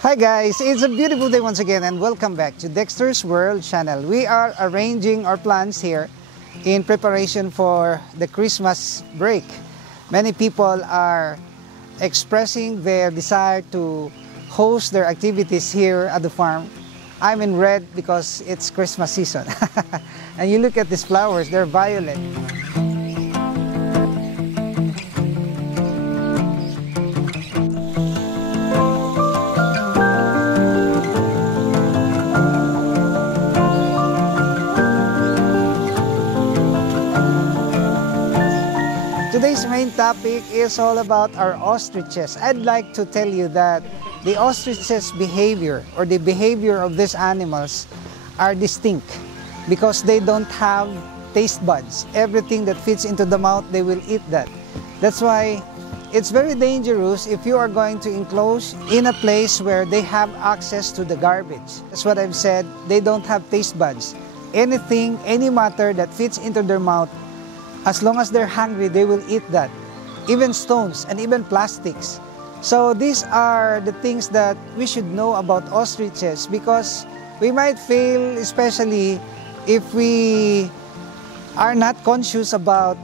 Hi guys, it's a beautiful day once again and welcome back to Dexter's World channel. We are arranging our plans here in preparation for the Christmas break. Many people are expressing their desire to host their activities here at the farm. I'm in red because it's Christmas season. And you look at these flowers, they're violet. Today's main topic is all about our ostriches. I'd like to tell you that the ostriches' behavior or the behavior of these animals are distinct because they don't have taste buds. Everything that fits into the mouth, they will eat that. That's why it's very dangerous if you are going to enclose in a place where they have access to the garbage. That's what I've said, they don't have taste buds. Anything, any matter that fits into their mouth, as long as they're hungry, they will eat that. Even stones and even plastics. So these are the things that we should know about ostriches because we might fail, especially if we are not conscious about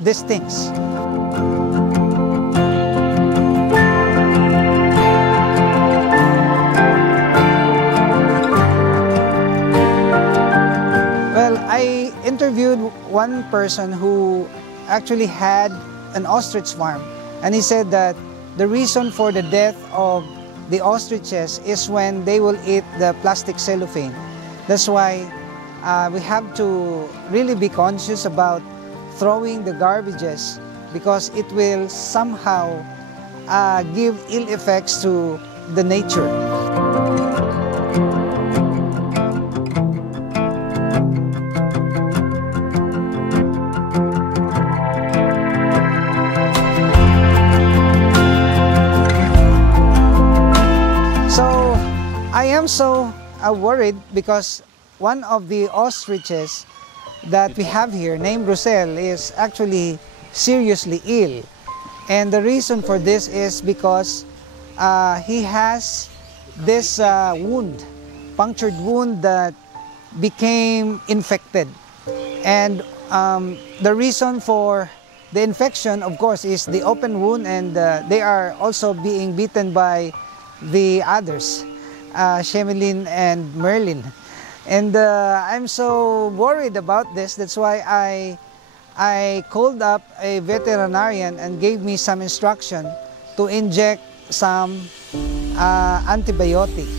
these things. Well, I interviewed one person who actually had an ostrich farm, and he said that the reason for the death of the ostriches is when they will eat the plastic cellophane. That's why we have to really be conscious about throwing the garbages because it will somehow give ill effects to the nature. I am so worried because one of the ostriches that we have here, named Russell, is actually seriously ill. And the reason for this is because he has this wound, punctured wound that became infected. And the reason for the infection, of course, is the open wound, and they are also being bitten by the others. Shemelin and Merlin. And I'm so worried about this. That's why I called up a veterinarian and gave me some instruction to inject some antibiotic.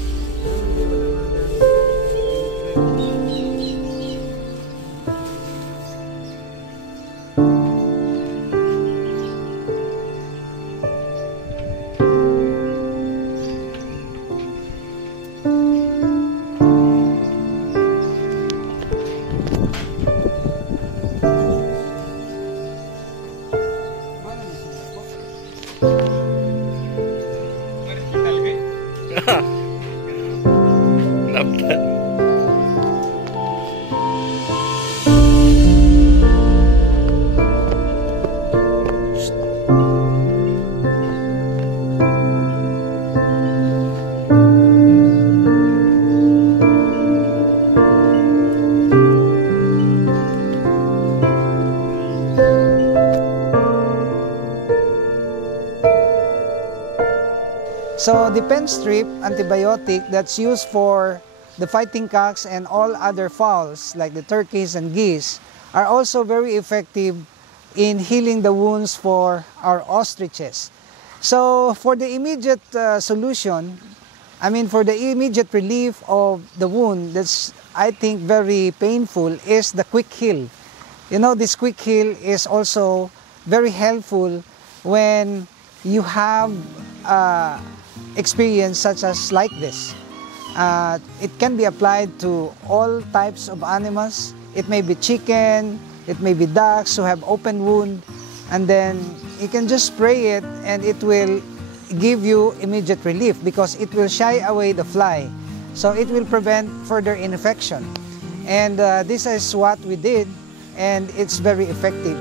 So the pen strip antibiotic that's used for the fighting cocks and all other fowls like the turkeys and geese are also very effective in healing the wounds for our ostriches. So for the immediate solution, for the immediate relief of the wound that's I think very painful is the quick heal. You know, this quick heal is also very helpful when you have experience such as like this. It can be applied to all types of animals. It may be chicken, it may be ducks who have open wound, and then you can just spray it and it will give you immediate relief because it will shy away the fly. So it will prevent further infection. And this is what we did, and it's very effective.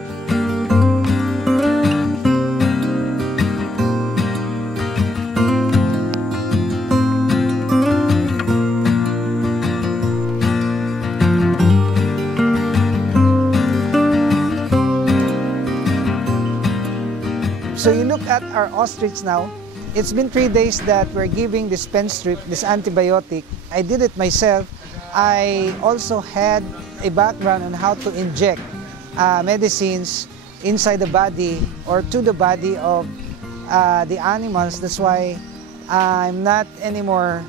at our ostrich now. It's been 3 days that we're giving this pen strip, this antibiotic. I did it myself. I also had a background on how to inject medicines inside the body or to the body of the animals. That's why I'm not anymore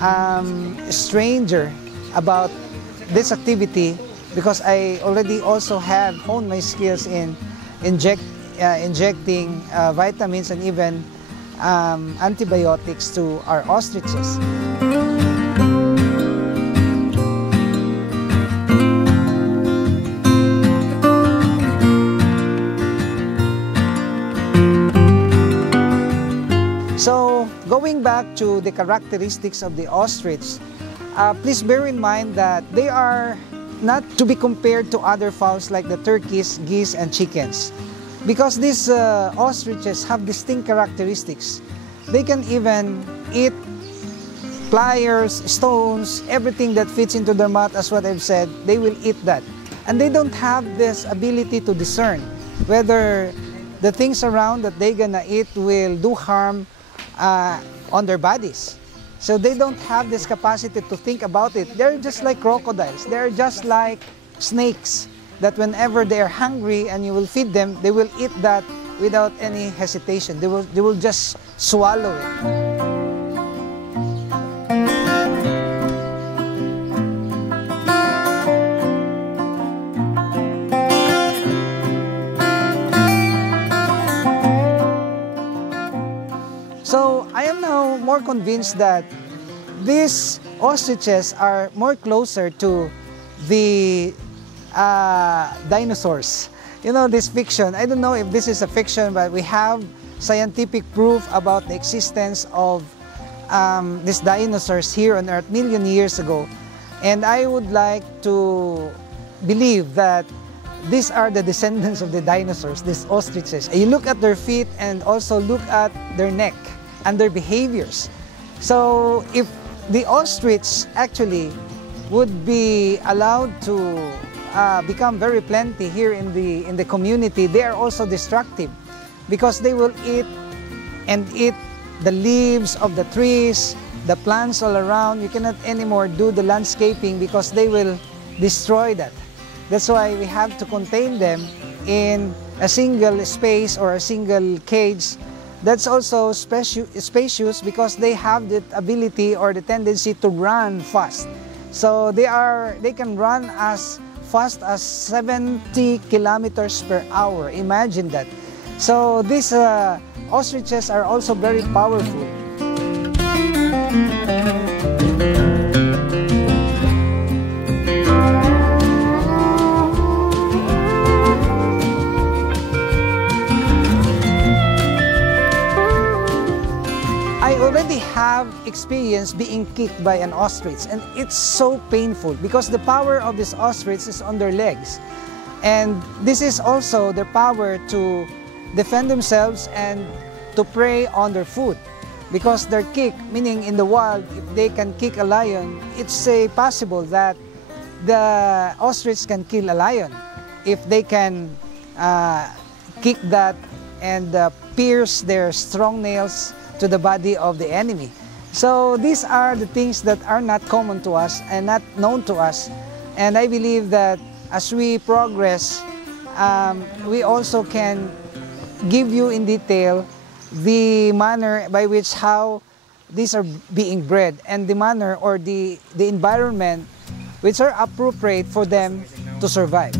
a stranger about this activity, because I already also have honed my skills in injecting vitamins and even antibiotics to our ostriches. So, going back to the characteristics of the ostrich, please bear in mind that they are not to be compared to other fowls like the turkeys, geese, and chickens. Because these ostriches have distinct characteristics. They can even eat pliers, stones, everything that fits into their mouth, as what I've said, they will eat that. And they don't have this ability to discern whether the things around that they're gonna eat will do harm on their bodies. So they don't have this capacity to think about it. They're just like crocodiles. They're just like snakes, that whenever they are hungry and you will feed them, they will eat that without any hesitation. They will just swallow it. So I am now more convinced that these ostriches are more closer to the dinosaurs. You know, this fiction, I don't know if this is a fiction, but we have scientific proof about the existence of these dinosaurs here on Earth million years ago. And I would like to believe that these are the descendants of the dinosaurs, these ostriches. You look at their feet and also look at their neck and their behaviors. So if the ostrich actually would be allowed to become very plenty here in the community, they are also destructive, because they will eat the leaves of the trees, the plants all around. You cannot anymore do the landscaping because they will destroy that. That's why we have to contain them in a single space or a single cage. That's also spacious because they have the ability or the tendency to run fast. So they can run as fast as 70 kilometers per hour. Imagine that. So these ostriches are also very powerful. I already have experience being kicked by an ostrich, and it's so painful because the power of this ostrich is on their legs. And this is also their power to defend themselves and to prey on their food. Because their kick, meaning in the wild, if they can kick a lion, it's possible that the ostrich can kill a lion if they can kick that and pierce their strong nails to the body of the enemy. So these are the things that are not common to us and not known to us. And I believe that as we progress, we also can give you in detail the manner by which how these are being bred, and the manner or the environment which are appropriate for them to survive.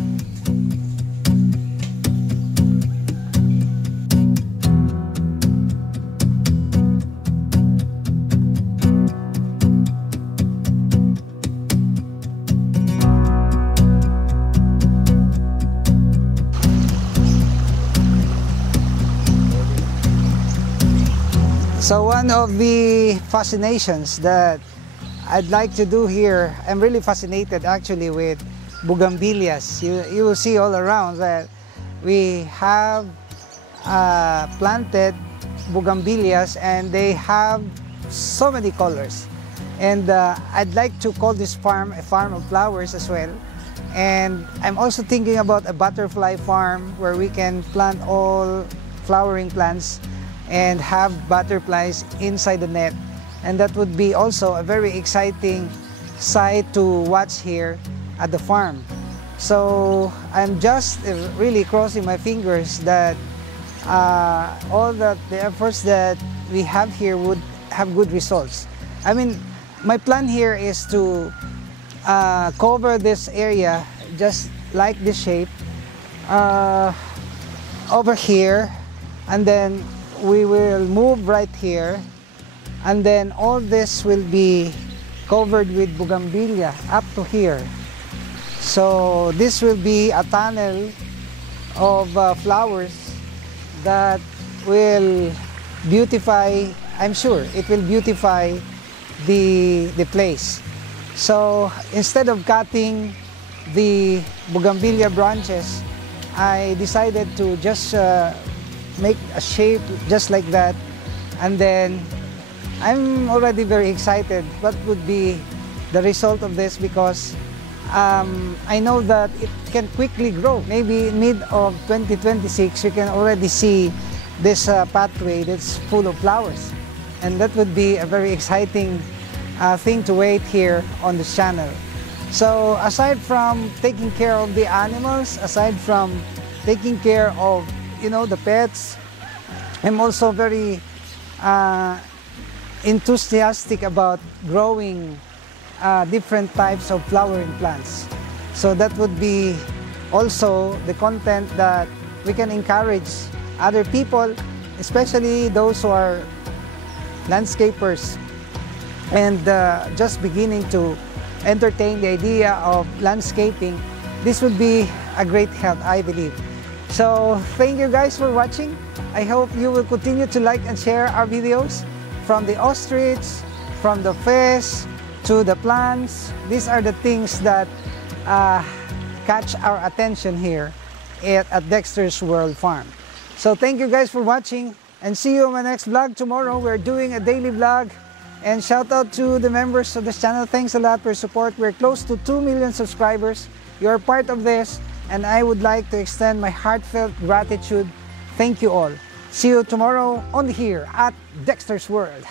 So one of the fascinations that I'd like to do here, I'm really fascinated actually with bougainvilleas. You will see all around that we have planted bougainvilleas, and they have so many colors. And I'd like to call this farm a farm of flowers as well. And I'm also thinking about a butterfly farm where we can plant all flowering plants. and have butterflies inside the net. And that would be also a very exciting sight to watch here at the farm. So I'm just really crossing my fingers that all the efforts that we have here would have good results. I mean, my plan here is to cover this area just like this shape over here, and then we will move right here, and then all this will be covered with bougainvillea up to here. So this will be a tunnel of flowers that will beautify, I'm sure it will beautify the place. So instead of cutting the bougainvillea branches, I decided to just make a shape just like that, and then I'm already very excited what would be the result of this, because I know that it can quickly grow. Maybe mid of 2026 you can already see this pathway that's full of flowers, and that would be a very exciting thing to wait here on this channel. So aside from taking care of the animals, aside from taking care of, you know, the pets, I'm also very enthusiastic about growing different types of flowering plants. So that would be also the content that we can encourage other people, especially those who are landscapers and just beginning to entertain the idea of landscaping. This would be a great help, I believe. So thank you guys for watching. I hope you will continue to like and share our videos, from the ostrich, from the fish, to the plants. These are the things that catch our attention here at Dexter's World Farm. So thank you guys for watching, and see you on my next vlog tomorrow. We're doing a daily vlog. And shout out to the members of this channel. Thanks a lot for your support. We're close to 2 million subscribers. You're part of this, and I would like to extend my heartfelt gratitude. Thank you all. See you tomorrow on here at Dexter's World.